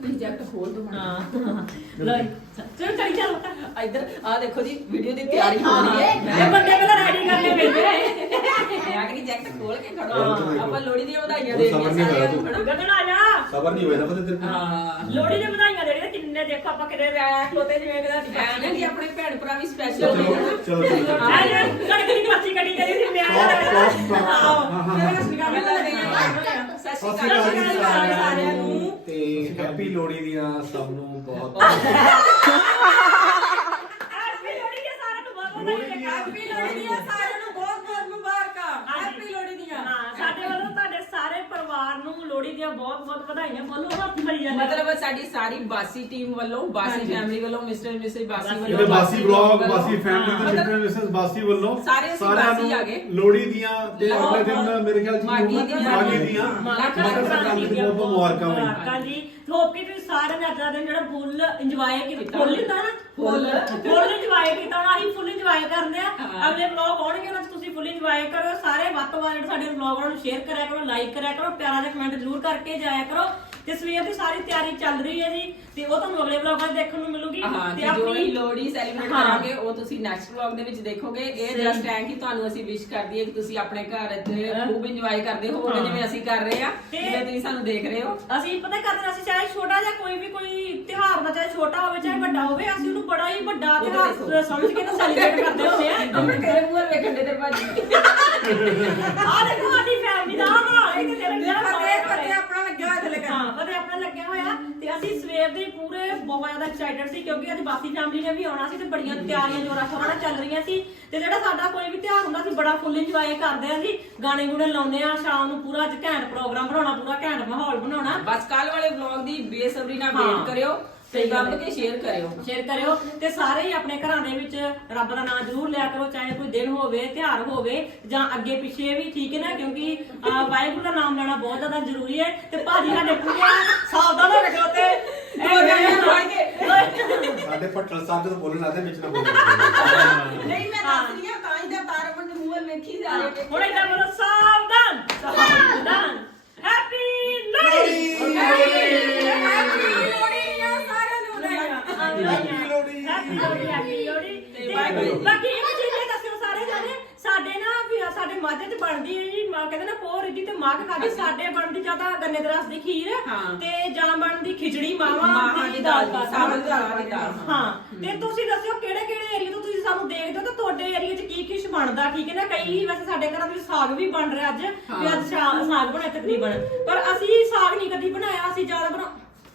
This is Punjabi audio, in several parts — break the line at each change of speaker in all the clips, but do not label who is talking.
ਤੁਸੀਂ ਜੈਕਟ ਖੋਲ ਦੋ
ਹਾਂ ਲੋ ਚਲ ਚਲੀ ਚੱਲ
ਇੱਧਰ ਆ ਦੇਖੋ ਜੀ ਵੀਡੀਓ ਦੀ ਤਿਆਰੀ ਹੋ ਰਹੀ ਹੈ
ਇਹ ਬੰਦੇ ਪਹਿਲਾਂ ਰੈਡੀ ਕਰਨੇ ਪੈਂਦੇ
ਮੈਂ ਕਹਿੰਦੀ ਜੈਕਟ ਖੋਲ ਕੇ ਖੜੋ ਆਪਾਂ ਲੋਹੜੀ ਦੀਆਂ ਵਧਾਈਆਂ ਦੇ ਰਹੀਆਂ ਸਾਰਿਆਂ ਨੂੰ ਹਨਾ
ਗਗਨ ਆ ਜਾ
ਸਬਰ ਨਹੀਂ ਹੋਇਆ ਨਾ ਪਤਾ ਤੇਰੇ
ਹਾਂ
ਲੋਹੜੀ ਦੀਆਂ ਵਧਾਈਆਂ ਦੇ ਰਹੇ ਕਿੰਨੇ ਦੇਖੋ ਆਪਾਂ ਕਿਤੇ ਰੈਕ ਲੋਤੇ ਜਿਵੇਂ ਕਿਦਾ
ਐ ਨਾ ਕਿ ਆਪਣੇ ਭੈਣ ਭਰਾ ਵੀ ਸਪੈਸ਼ਲ ਨੇ
ਚਲੋ ਚਲੋ
ਆ ਜਾ ਕੜਕ ਦੀ ਪਰਚੀ ਕੱਢੀ ਕਰੀ ਸੀ ਮੈਂ ਆਓ ਮੇਰੇ ਸਪੀਕਰ
ਸਤਿ ਸ਼੍ਰੀ ਅਕਾਲ ਸਾਰਿਆਂ ਨੂੰ
ਤੇ ਹੈਪੀ ਲੋਹੜੀ ਦੀਆਂ ਸਭ ਨੂੰ ਬਹੁਤ
ਹੈਪੀ ਲੋਹੜੀ ਦੀਆਂ ਸਾਰਿਆਂ ਨੂੰ ਬਹੁਤ ਵਧਾਈਆਂ
ਹੈਪੀ ਲੋਹੜੀ ਦੀਆਂ ਸਾਰਿਆਂ ਨੂੰ ਬਹੁਤ ਬਹੁਤ ਮੁਬਾਰਕਾਂ ਹੈਪੀ ਲੋਹੜੀ ਦੀਆਂ
ਹਾਂ ਸਾਡੇ ਵੱਲੋਂ ਤੁਹਾਡੇ ਸਾਰੇ ਪਰਿਵਾਰ ਨੂੰ ਲੋਹੜੀ ਦੀਆਂ ਬਹੁਤ ਬਹੁਤ ਵਧਾਈਆਂ ਬੋਲੋ ਹੱਥ ਮਰੀ ਜਾਂਦੇ
ਮਤਲਬ ਸਾਡੀ ਸਾਰੀ ਬਾਸੀ ਟੀਮ ਵੱਲੋਂ ਬਾਸੀ ਫੈਮਿਲੀ ਵੱਲੋਂ ਮਿਸਟਰ ਮਿਸਿਸ ਬਾਸੀ ਵੱਲੋਂ
ਇਹਦੇ ਬਾਸੀ ਬਲੌਗ ਬਾਸੀ ਫੈਮਿਲੀ ਤੇ ਮਿਸਟਰ ਮਿਸਸ ਬਾਸੀ ਵੱਲੋਂ
ਸਾਰੇ ਅਸੀਂ ਬਾਸੀ ਆ ਗਏ
ਲੋਹੜੀ ਦੀਆਂ ਤੇ ਅਗਲੇ ਦਿਨ ਮੇਰੇ ਖਿਆਲ ਚ ਮਾਗੀ ਦੀਆਂ
ਮਕਰ
ਮਕਰ ਸੰਕ੍ਰਾਂਤੀ ਦੀਆਂ ਬਹੁਤ ਮੁਬਾਰਕਾਂ
ਮੁਬਾਰਕਾਂ ਜੀ ਹੋਪ ਕਿ ਤੁਸੀਂ ਸਾਰਿਆਂ ਨੇ ਅੱਜ ਦਾ ਦਿਨ ਜਿਹੜਾ ਫੁੱਲ ਇੰਜੋਏ ਕੀਤਾ ਫੁੱਲ ਹੁੰਦਾ ਨਾ ਫੁੱਲ ਇੰਜੋਏ ਕੀਤਾ ਹੁਣ ਅਸੀਂ ਫੁੱਲ ਇੰਜੋਏ ਕਰਦੇ ਆ ਅਗਲੇ ਵਲੌਗ ਆਉਣਗੇ ਉਹਨਾਂ 'ਚ ਤੁਸੀਂ ਫੁੱਲ ਇੰਜੋਏ ਕਰੋ ਸਾਰੇ ਵੱਧ ਤੋਂ ਵੱਧ ਸਾਡੇ ਵਲੌਗਾਂ ਨੂੰ ਸ਼ੇਅਰ ਕਰਿਆ ਕਰੋ ਲਾਈਕ ਕਰਿਆ ਕਰੋ ਪਿਆਰਾ ਜਿਹਾ ਕਮੈਂਟ ਜ਼ਰੂਰ ਕਰਕੇ ਜਾਇਆ ਕਰੋ ਤੇ ਸਵੇਰ ਦੀ ਸਾਰੀ ਤਿਆਰੀ ਚੱਲ ਰਹੀ ਹੈ ਜੀ ਤੇ ਉਹ ਤੁਹਾਨੂੰ ਅਗਲੇ ਵਲੌਗਾਂ 'ਚ ਦੇਖਣ ਨੂੰ ਮਿਲੂਗੀ
ਤੇ ਆਪਣੀ ਲੋਹੜੀ ਸੈਲੀਬ੍ਰੇਟ ਕਰਾਂਗੇ ਉਹ ਤੁਸੀਂ ਨੈਕਸਟ ਵਲੌਗ ਦੇ ਵਿੱਚ ਦੇਖੋਗੇ ਇਹ ਜਸਟ ਐਂ ਕਿ ਤੁਹਾਨੂੰ ਅਸੀਂ ਵਿਸ਼ ਕਰਦੀ ਹੈ ਕਿ ਤੁਸੀਂ ਆਪਣੇ ਘਰ 'ਚ ਖੂਬ ਇੰਜੋਏ ਕਰਦੇ ਹੋਵੋਗੇ ਜਿਵੇਂ ਅਸੀਂ ਕਰ ਰਹੇ ਆ ਜਿਵੇਂ ਤੁਸੀਂ ਸਾਨੂੰ ਦੇਖ ਰਹੇ ਹੋ
ਅਸੀਂ ਪਤਾ ਕਰਦੇ ਅਸੀਂ ਚਾਹੇ ਛੋਟਾ ਜਿਹਾ ਕੋਈ ਤਿਉਹਾਰ ਦਾ ਚਾਹੇ ਛੋਟਾ ਹੋਵੇ ਚਾਹੇ ਵੱਡਾ ਹੋਵੇ ਅਸੀਂ ਉਹਨੂੰ ਬੜਾ ਹੀ ਵੱਡਾ ਤਿਉਹਾਰ ਸਮਝ ਕੇ ਤਾਂ ਸੈਲੀਬ੍ਰੇਟ ਕਰਦੇ ਹੁੰਦੇ ਆ
ਤੇਰੇ ਮੂਹਰ ਵੇਖਣ ਦੇ ਤੇ ਭਾਜੀ
ਆ ਦੇਖੋ ਸਾਡੀ ਫੈਮਿਲੀ ਦਾ ਹਾਲ ਹੈ ਕਿ ਤੇਰੇ ਜਿਹੜਾ
ਫਤਿਹ ਆਪਣਾ ਲੱਗਿਆ ਹੋਇਆ ਥੱਲੇ
ਹਾਂ ਫਤਿਹ ਆਪਣਾ ਲੱਗਿਆ ਹੋਇਆ ਤੇ ਅਸੀਂ ਸਵੇਰ ਦੇ ਪੂਰੇ ਬਹੁਤ ਜ਼ਿਆਦਾ ਐਕਸਾਈਟਡ ਸੀ ਕਿਉਂਕਿ ਅੱਜ ਬਾਸੀ ਫੈਮਿਲੀ ਨੇ ਵੀ ਆਉਣਾ ਸੀ ਤੇ ਬੜੀਆਂ ਤਿਆਰੀਆਂ ਜੋਰਾਂ ਸ਼ੋਰਾਂ ਨਾਲ ਚੱਲ ਰਹੀਆਂ ਸੀ ਤੇ ਜਿਹੜਾ ਸਾਡਾ ਕੋਈ ਵੀ ਤਿਉਹਾਰ ਹੁੰਦਾ ਸੀ ਬੜਾ ਫੁੱਲ ਇੰਜੋਏ ਕਰਦੇ ਆ ਜੀ ਗਾਣੇ ਗੁਣੇ ਲਾਉਂਦੇ ਆ ਸ਼ਾਮ ਨੂੰ ਪੂਰਾ ਅੱਜ ਘੈਂਟ ਪ੍ਰੋਗਰਾਮ ਬਣਾਉਣਾ ਪੂਰਾ ਘੈਂਟ ਮਾਹੌਲ ਬਣਾਉਣਾ
ਬਸ ਕੱਲ ਵਾਲੇ ਵਲੌਗ ਦੀ ਬੇਸਬਰੀ ਨਾਲ ਵੇਟ ਕਰਿਓ ਤੇ ਗੱਬ ਕੇ ਸ਼ੇਅਰ ਕਰਿਓ
ਤੇ ਸਾਰੇ ਹੀ ਆਪਣੇ ਘਰਾਂ ਦੇ ਵਿੱਚ ਰੱਬ ਦਾ ਨਾਮ ਜ਼ਰੂਰ ਲਿਆ ਕਰੋ ਚਾਹੇ ਕੋਈ ਦਿਨ ਹੋਵੇ ਤਿਉਹਾਰ ਹੋਵੇ ਜਾਂ ਅੱਗੇ ਪਿੱਛੇ ਵੀ ਠੀਕ ਹੈ ਨਾ ਕਿਉਂਕਿ ਵਾਹਿਗੁਰੂ ਦਾ ਨਾਮ ਲੈਣਾ ਬਹੁਤ ਜ਼ਿਆਦਾ ਜ਼ਰੂਰੀ ਹੈ ਤੇ ਭਾਜੀ ਸਾਡੇ ਪੂਰੇ ਸਾਵਧਾਨ ਹੋ ਕੇ ਖਲੋਤੇ
ਸਾਡੇ ਪੱਟਲ ਸਾਹਿਬ ਜਦੋਂ ਬੋਲਣ ਆਦੇ ਵਿੱਚ ਨਾ ਬੋਲੋ
ਨਹੀਂ ਮੈਂ ਦੱਸ ਰਹੀ ਹਾਂ ਤਾਂ ਹੀ ਤਾਂ ਤਾਰਮਨ ਦੇ ਮੂੰਹ ਵੱਲ ਵੇਖੀ ਜਾ ਰਹੇ
ਹੁਣ ਇਹਦਾ ਬੋਲੋ ਸਾਵਧਾਨ ਹੈਪੀ ਲੋਹੜੀ ਹੈਪੀ ਲੋਹੜੀ ਬਾਕੀ ਇਹ ਚੀਜ਼ ਦੱਸਿਓ ਸਾਰੇ ਜਾਣੇ ਸਾਡੇ ਨਾ ਵੀ ਸਾਡੇ ਮਾਝੇ ਚ ਬਣਦੀ ਹੈ ਜੀ ਮਾਂ ਕਹਿੰਦੇ ਨਾ ਪੋਹ ਰਿੱਧੀ ਤੇ ਮਾਂ ਖਾਦੀ ਸਾਡੇ ਬਣਦੀ ਜਾਂ ਤਾਂ ਗੰਨੇ ਦੇ ਰਸ ਦੀ ਖੀਰ ਤੇ ਜਾਂ ਬਣਦੀ ਖਿਚੜੀ ਮਾਵਾਂ ਦੀ ਦਾਲ
ਸਾਬਤ ਦੀ ਦਾਲ
ਹਾਂ ਤੇ ਤੁਸੀਂ ਦੱਸਿਓ ਕਿਹੜੇ ਕਿਹੜੇ ਏਰੀਆ ਤੋਂ ਤੁਸੀਂ ਸਾਨੂੰ ਦੇਖਦੇ ਹੋ ਤੇ ਤੁਹਾਡੇ ਏਰੀਆ 'ਚ ਕੀ ਕੀ ਬਣਦਾ ਠੀਕ ਹੈ ਨਾ ਕਈ ਵੈਸੇ ਸਾਡੇ ਘਰਾਂ ਵਿੱਚ ਸਾਗ ਵੀ ਬਣ ਰਿਹਾ ਅੱਜ ਵੀ ਅੱਜ ਸਾਗ ਬਣਿਆ ਤਕਰੀਬਨ ਪਰ ਅਸੀਂ ਸਾਗ ਨਹੀਂ ਕਦੀ ਬਣਾਇਆ ਅਸੀਂ ਜ਼ਿਆਦਾ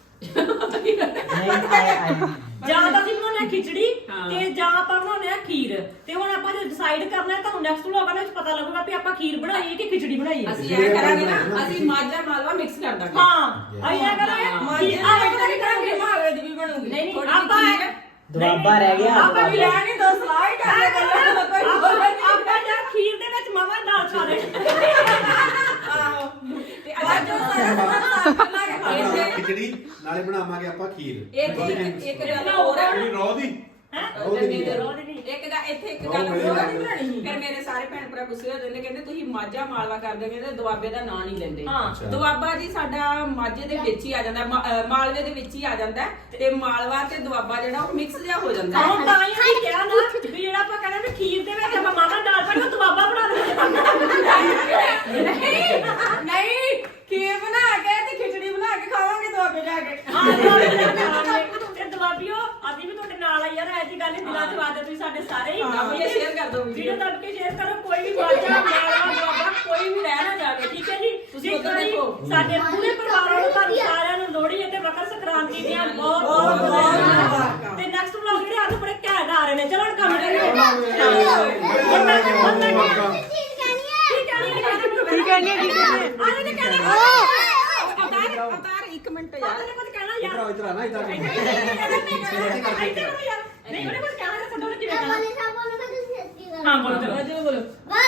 ਜਾਂ ਤਾਂ ਅਸੀਂ ਬਣਾਉਣੇ ਆ ਖਿਚੜੀ ਤੇ ਜਾਂ ਆਪਾਂ ਬਣਾਉਣੇ ਆ ਖੀਰ ਤੇ ਹੁਣ ਆਪਾਂ ਜੇ ਡਿਸਾਈਡ ਕਰਨਾ ਹੈ ਤੁਹਾਨੂੰ ਨੈਕਸਟ ਵਲੌਗਾਂ ਵਿੱਚ ਪਤਾ ਲੱਗੂਗਾ ਵੀ ਆਪਾਂ ਖੀਰ ਬਣਾਈਏ ਕਿ ਖਿਚੜੀ ਬਣਾਈਏ
ਅਸੀਂ ਇਹ ਕਰਾਂਗੇ ਨਾ ਅਸੀਂ ਮਾਝਾ ਮਾਲਵਾ ਮਿਕਸ ਕਰ ਦਾਂਗੇ
ਹਾਂ ਅਸੀਂ ਇਹ ਕਰਾਂਗੇ
ਮਾਲਵੇ ਦੀ ਵੀ ਬਣੂਗੀ
ਨਹੀਂ ਆਪਾਂ
ਦੁਆਬਾ ਰਹਿ ਗਿਆ
ਆਪਾਂ ਵੀ ਲੈਣਗੇ ਦੋ ਸਲਾਈਡ
ਆਪਾਂ ਜਾਂ ਖੀਰ ਦੇ ਵਿੱਚ ਮਾਵਾ ਦਾਲ ਖਾ ਦੇ
ਆਹੋ ਤੇ ਅੱਛਾ ਜੋ ਸਾਰਾ
ਖਿਚੜੀ ਨਾਲੇ ਬਣਾਵਾਂਗੇ ਆਪਾਂ ਖੀਰ
ਇੱਕ ਗੱਲ ਹੋਰ ਹੈ
ਜਿਹੜੀ ਰੋਹ ਦੀ
ਇੱਕ ਦਾ ਇੱਥੇ ਇੱਕ ਗੱਲ ਹੋਰ ਨਹੀਂ ਬਣਾਣੀ ਫਿਰ ਮੇਰੇ ਸਾਰੇ ਭੈਣ ਭਰਾ ਗੁੱਸੇ ਹੋ ਜਾਂਦੇ ਕਹਿੰਦੇ ਤੁਸੀਂ ਮਾਝਾ ਮਾਲਵਾ ਕਰਦੇ ਕਹਿੰਦੇ ਦੁਆਬੇ ਦਾ ਨਾਂ ਨਹੀਂ ਲੈਂਦੇ ਦੁਆਬਾ ਜੀ ਸਾਡਾ ਮਾਝੇ ਦੇ ਵਿੱਚ ਹੀ ਆ ਜਾਂਦਾ ਮਾਲਵੇ ਦੇ ਵਿੱਚ ਹੀ ਆ ਜਾਂਦਾ ਤੇ ਮਾਲਵਾ ਤੇ ਦੁਆਬਾ ਜਿਹੜਾ ਉਹ ਮਿਕਸ ਜਿਹਾ ਹੋ ਜਾਂਦਾ
ਹੁਣ ਤਾਂ ਹੀ ਅਸੀਂ ਕਿਹਾ ਨਾ ਵੀ ਜਿਹੜਾ ਆਪਾਂ ਕਹਿੰਦੇ ਵੀ ਖੀਰ ਦੇ ਵਿੱਚ ਆਪਾਂ ਮਾਵਾ ਦਾਲ ਪਾ ਕੇ ਦੁਆਬਾ ਬਣਾ ਦਿੰਦੇ
ਨਹੀਂ ਖੀਰ ਬਣਾ ਕੇ ਤੇ ਖਿਚੜੀ ਬਣਾ ਕੇ ਖਾਵਾਂਗੇ ਦੁਆਬੇ ਜਾ ਕੇ
ਤੇ ਦੁਆਬੀਓ ਅਸੀਂ ਵੀ ਤੁਹਾਡੇ ਨਾਲ ਆ ਯਾਰ ਐਸੀ ਗੱਲ ਨਹੀਂ ਦਿਲਾਂ 'ਚ ਵਾਦੇ ਤੁਸੀਂ ਸਾਡੇ ਸਾਰੇ ਹੀ
ਇਹ ਸ਼ੇਅਰ ਕਰ ਦਿਓ
ਵੀਡੀਓ ਦੱਬ ਕੇ ਸ਼ੇਅਰ ਕਰੋ ਕੋਈ ਵੀ ਮਾਝਾ ਮਾਲਵਾ ਦੁਆਬਾ ਕੋਈ ਵੀ ਰਹਿ ਨਾ ਜਾਵੇ ਠੀਕ ਹੈ ਜੀ
ਤੁਸੀਂ ਉੱਧਰ ਦੇਖੋ
ਸਾਡੇ ਪੂਰੇ ਪਰਿਵਾਰ ਨੂੰ ਤੁਹਾਨੂੰ ਸਾਰਿਆਂ ਨੂੰ ਲੋਹੜੀ ਅਤੇ ਮਕਰ ਸੰਕ੍ਰਾਂਤੀ ਦੀਆਂ ਬਹੁਤ ਬਹੁਤ ਮੁਬਾਰਕਾਂ ਤੇ ਨੈਕਸਟ ਵਲੌਗ ਜਿਹੜੇ ਅੱਜ ਬੜੇ ਘੈਂਟ ਆ ਰਹੇ ਨੇ ਚਲੋ ਹੁਣ ਕੰਮ ਕਰੀਏ
ਅਵਤਾਰ 1 ਮਿੰਟ ਯਾਰ
ਕੁਝ ਕਹਿਣਾ ਯਾਰ
ਇਧਰ ਆਣਾ ਇਧਰ
ਨਹੀਂ ਉਹਨੇ ਕੁਝ ਕਹਿਣਾ ਤਾਂ ਛੱਡੋ ਕਿਵੇਂ ਕਹਿਣਾ ਹਾਂ ਬੋਲੋ ਚਲੋ
ਬੋਲੋ